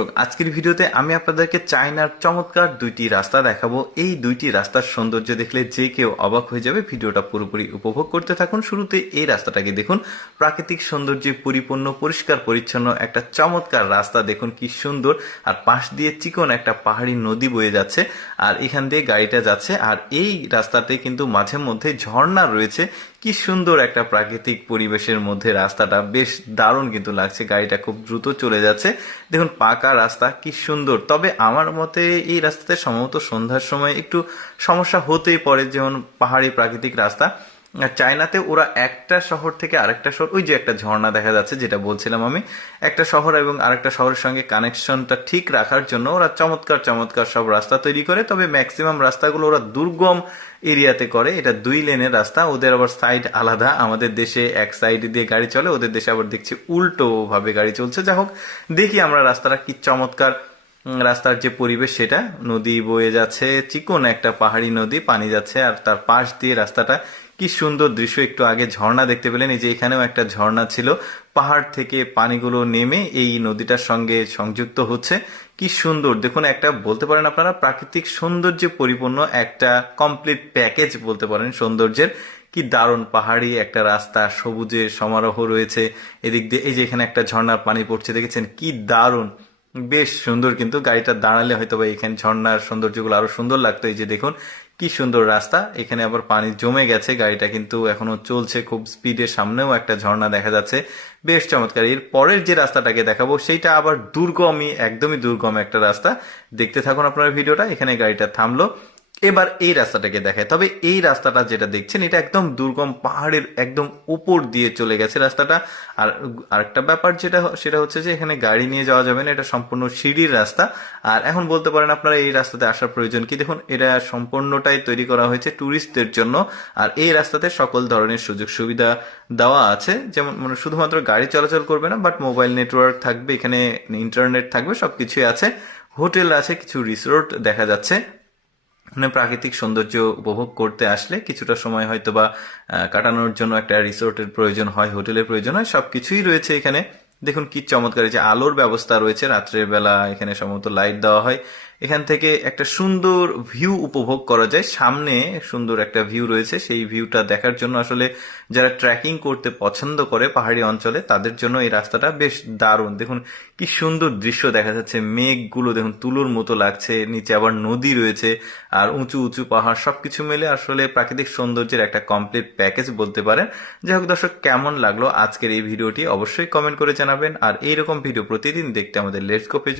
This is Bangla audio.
দর্শক, আজকের ভিডিওতে আমি আপনাদেরকে চায়নার চমৎকার দুইটি রাস্তা দেখাবো। এই দুইটি রাস্তার সৌন্দর্য দেখলে যে কেউ অবাক হয়ে যাবে, ভিডিওটা পুরোপুরি উপভোগ করতে থাকুন। শুরুতে এই রাস্তাটাকে দেখুন। প্রাকৃতিক সৌন্দর্যে পরিপূর্ণ, পরিষ্কার, পরিচ্ছন্ন একটা চমৎকার রাস্তা। দেখুন কি সুন্দর। আর পাশ দিয়ে চিকন একটা পাহাড়ি নদী বয়ে যাচ্ছে আর এখান দিয়ে গাড়িটা যাচ্ছে। আর এই রাস্তাতে কিন্তু মাঝে মধ্যে ঝর্ণা রয়েছে। কি সুন্দর একটা প্রাকৃতিক পরিবেশের মধ্যে রাস্তাটা। বেশ দারুণ কিন্তু লাগছে, গাড়িটা খুব দ্রুত চলে যাচ্ছে। দেখুন, পাকা রাস্তা, কি সুন্দর। তবে আমার মতে এই রাস্তাতে সম্ভবত সন্ধ্যার সময় একটু সমস্যা হতেই পারে, যেমন পাহাড়ি প্রাকৃতিক রাস্তা। চায়নাতে ওরা একটা শহর থেকে আরেকটা শহর, ওই যে একটা ঝর্ণা দেখা যাচ্ছে, যেটা বলছিলাম আমি, একটা শহর এবং আরেকটা শহরের সঙ্গে কানেকশনটা ঠিক রাখার জন্য ওরা চমৎকার চমৎকার সব রাস্তা তৈরি করে, তবে ম্যাক্সিমাম রাস্তাগুলো ওরা দুর্গম এরিয়াতে করে, এটা দুই লেনের রাস্তা, ওদের আবার সাইড আলাদা, আমাদের দেশে এক সাইড দিয়ে গাড়ি চলে, ওদের দেশে আবার দেখছি উল্টো ভাবে গাড়ি চলছে। যাই হোক, দেখি আমরা রাস্তাটা কি চমৎকার রাস্তার যে পরিবেশ সেটা। নদী বয়ে যাচ্ছে, চিকন একটা পাহাড়ি নদী, পানি যাচ্ছে, আর তার পাশ দিয়ে রাস্তাটা কি সুন্দর দৃশ্য। একটু আগে ঝর্ণা দেখতে পেলেন, এই যে এখানেও একটা ঝর্ণা ছিল। পাহাড় থেকে পানিগুলো নেমে এই নদীটার সঙ্গে সংযুক্ত হচ্ছে। কি সুন্দর। দেখুন, একটা বলতে পারেন আপনারা, প্রাকৃতিক সৌন্দর্যে পরিপূর্ণ একটা কমপ্লিট প্যাকেজ বলতে পারেন সৌন্দর্যের। কি দারুণ পাহাড়ি একটা রাস্তা, সবুজে সমারোহ রয়েছে। এদিক দিয়ে এই যে এখানে একটা ঝর্ণার পানি পড়ছে, দেখেছেন? কি দারুণ। বেশ সুন্দর কিন্তু গাড়িটা দাঁড়ালে হয়তো বা এখানে ঝর্ণার সৌন্দর্যগুলো আরও সুন্দর লাগতো। এই যে দেখুন কি সুন্দর রাস্তা। এখানে আবার পানি জমে গেছে, গাড়িটা কিন্তু এখনও চলছে খুব স্পিডের সামনেও একটা ঝর্ণা দেখা যাচ্ছে। বেশ চমৎকার। এর পরের যে রাস্তাটাকে দেখাবো, সেইটা আবার দুর্গমই, একদমই দুর্গম একটা রাস্তা। দেখতে থাকুন আপনার ভিডিওটা, এখানে গাড়িটা থামলো। এবার এই রাস্তাটাকে দেখায়। তবে এই রাস্তাটা যেটা দেখছেন, এটা একদম দুর্গম পাহাড়ের একদম উপর দিয়ে চলে গেছে রাস্তাটা। আর আরেকটা ব্যাপার যেটা সেটা হচ্ছে যে এখানে গাড়ি নিয়ে যাওয়া যাবে না, এটা সম্পূর্ণ সিঁড়ির রাস্তা। আর এখন বলতে পারেন আপনারা এই রাস্তাতে আসার প্রয়োজন কি? দেখুন, এটা সম্পূর্ণটাই তৈরি করা হয়েছে ট্যুরিস্টদের জন্য। আর এই রাস্তাতে সকল ধরনের সুযোগ সুবিধা দেওয়া আছে। যেমন মানে শুধুমাত্র গাড়ি চলাচল করবে না বাট মোবাইল নেটওয়ার্ক থাকবে, এখানে ইন্টারনেট থাকবে, সবকিছুই আছে। হোটেল আছে, কিছু রিসোর্ট দেখা যাচ্ছে। প্রাকৃতিক সৌন্দর্য উপভোগ করতে আসলে কিছুটা সময় হয়তো বা কাটানোর জন্য একটা রিসোর্টের প্রয়োজন হয়, হোটেলের প্রয়োজন হয় সব কিছুই রয়েছে এখানে। দেখুন কি চমৎকার যে আলোর ব্যবস্থা রয়েছে, রাত্রের বেলা এখানে সম্ভবত লাইট দেওয়া হয়। এখান থেকে একটা সুন্দর ভিউ উপভোগ করা যায়। সামনে সুন্দর একটা ভিউ রয়েছে। সেই ভিউটা দেখার জন্য আসলে যারা ট্রেকিং করতে পছন্দ করে পাহাড়ি অঞ্চলে, তাদের জন্য এই রাস্তাটা বেশ দারুণ। দেখুন, কি সুন্দর দৃশ্য দেখা যাচ্ছে। মেঘগুলো দেখুন, তুলোর মতো লাগছে। নিচে আবার নদী রয়েছে আর উঁচু উঁচু পাহাড়। সবকিছু মিলে আসলে প্রাকৃতিক সৌন্দর্যের একটা কমপ্লিট প্যাকেজ বলতে পারেন। যাই হোক দর্শক, কেমন লাগল আজকের এই ভিডিওটি অবশ্যই কমেন্ট করে জানাবেন। আর এইরকম ভিডিও প্রতিদিন দেখতে আমাদের লেটস পেজ